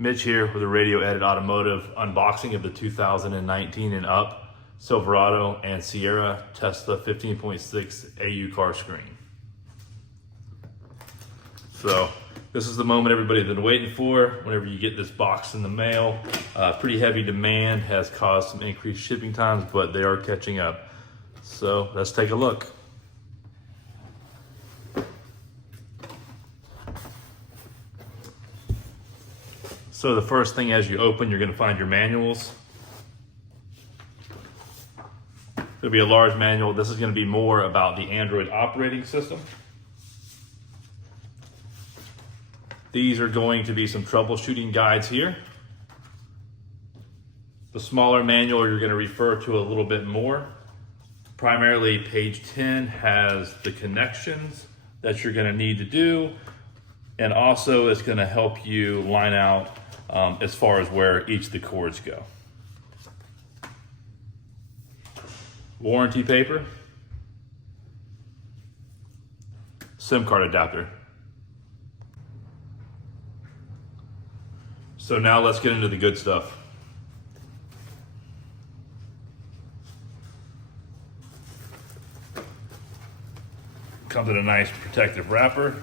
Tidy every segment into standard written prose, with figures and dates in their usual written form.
Mitch here with a Radio Edit Automotive unboxing of the 2019 and up Silverado and Sierra Tesla 15.6 AuCar screen. So this is the moment everybody's been waiting for. Whenever you get this box in the mail, pretty heavy demand has caused some increased shipping times, but they are catching up. So let's take a look. So the first thing as you open, you're going to find your manuals. There'll be a large manual. This is going to be more about the Android operating system. These are going to be some troubleshooting guides here. The smaller manual you're going to refer to a little bit more. Primarily page 10 has the connections that you're going to need to do, and also it's going to help you line out as far as where each of the cords go. Warranty paper, SIM card adapter. So now let's get into the good stuff. Comes in a nice protective wrapper.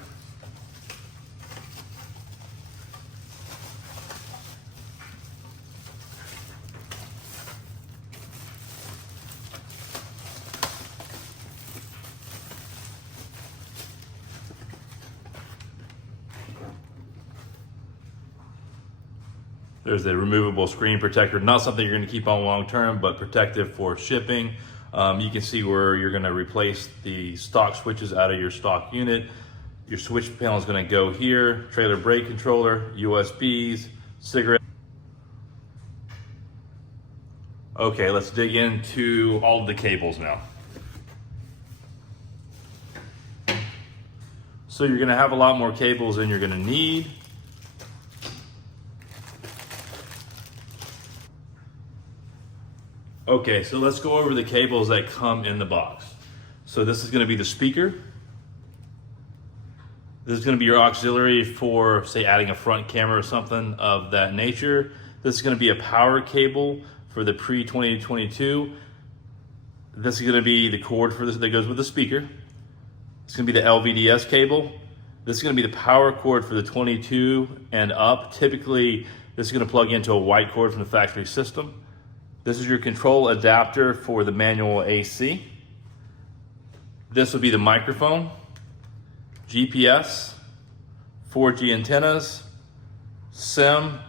There's a removable screen protector, not something you're going to keep on long term, but protective for shipping. You can see where you're going to replace the stock switches out of your stock unit. Your switch panel is going to go here, trailer brake controller, USBs, cigarette. Okay, let's dig into all of the cables now. So you're going to have a lot more cables than you're going to need. Okay, so let's go over the cables that come in the box. So this is going to be the speaker. This is going to be your auxiliary for, say, adding a front camera or something of that nature. This is going to be a power cable for the pre-2022. This is going to be the cord for this that goes with the speaker. It's going to be the LVDS cable. This is going to be the power cord for the 22 and up. Typically, this is going to plug into a white cord from the factory system. This is your control adapter for the manual AC. This will be the microphone, GPS, 4G antennas, SIM,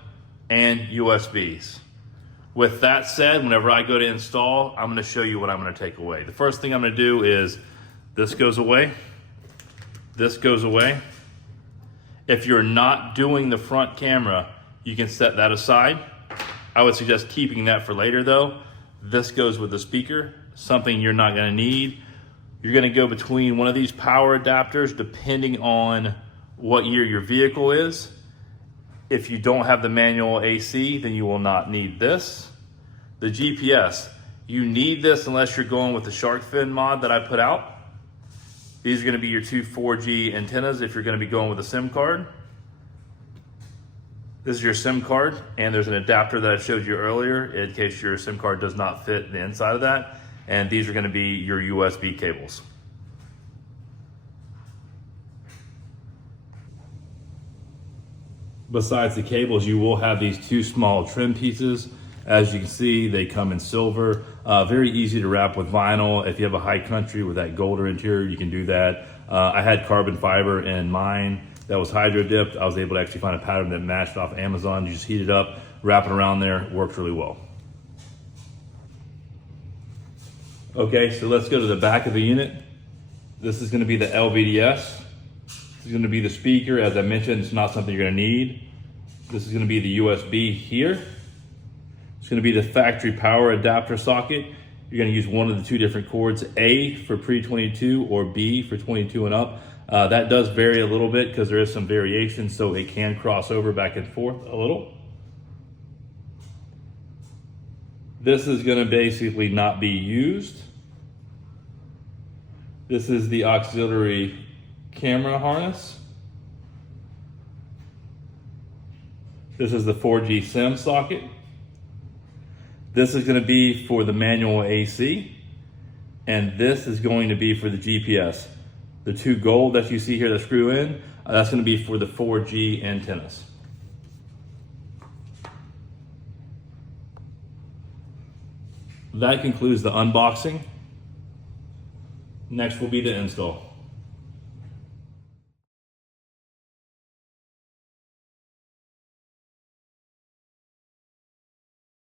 and USBs. With that said, whenever I go to install, I'm going to show you what I'm going to take away. The first thing I'm going to do is this goes away. This goes away. If you're not doing the front camera, you can set that aside. I would suggest keeping that for later though. This goes with the speaker, something you're not gonna need. You're gonna go between one of these power adapters depending on what year your vehicle is. If you don't have the manual AC, then you will not need this. The GPS, you need this unless you're going with the shark fin mod that I put out. These are gonna be your two 4G antennas if you're gonna be going with a SIM card. This is your SIM card, and there's an adapter that I showed you earlier in case your SIM card does not fit the inside of that. And these are going to be your USB cables. Besides the cables, you will have these two small trim pieces. As you can see, they come in silver. Very easy to wrap with vinyl. If you have a high country with that golder interior, you can do that. I had carbon fiber in mine that was hydro dipped. I was able to actually find a pattern that matched off Amazon. You just heat it up, wrap it around there, works really well. Okay, so let's go to the back of the unit. This is gonna be the LVDS. This is gonna be the speaker. As I mentioned, it's not something you're gonna need. This is gonna be the USB here. It's gonna be the factory power adapter socket. You're gonna use one of the two different cords, A for pre-22 or B for 22 and up. That does vary a little bit because there is some variation, so it can cross over back and forth a little. This is going to basically not be used. This is the auxiliary camera harness. This is the 4G SIM socket. This is going to be for the manual AC. And this is going to be for the GPS. The two gold that you see here that screw in, that's going to be for the 4G antennas. That concludes the unboxing. Next will be the install.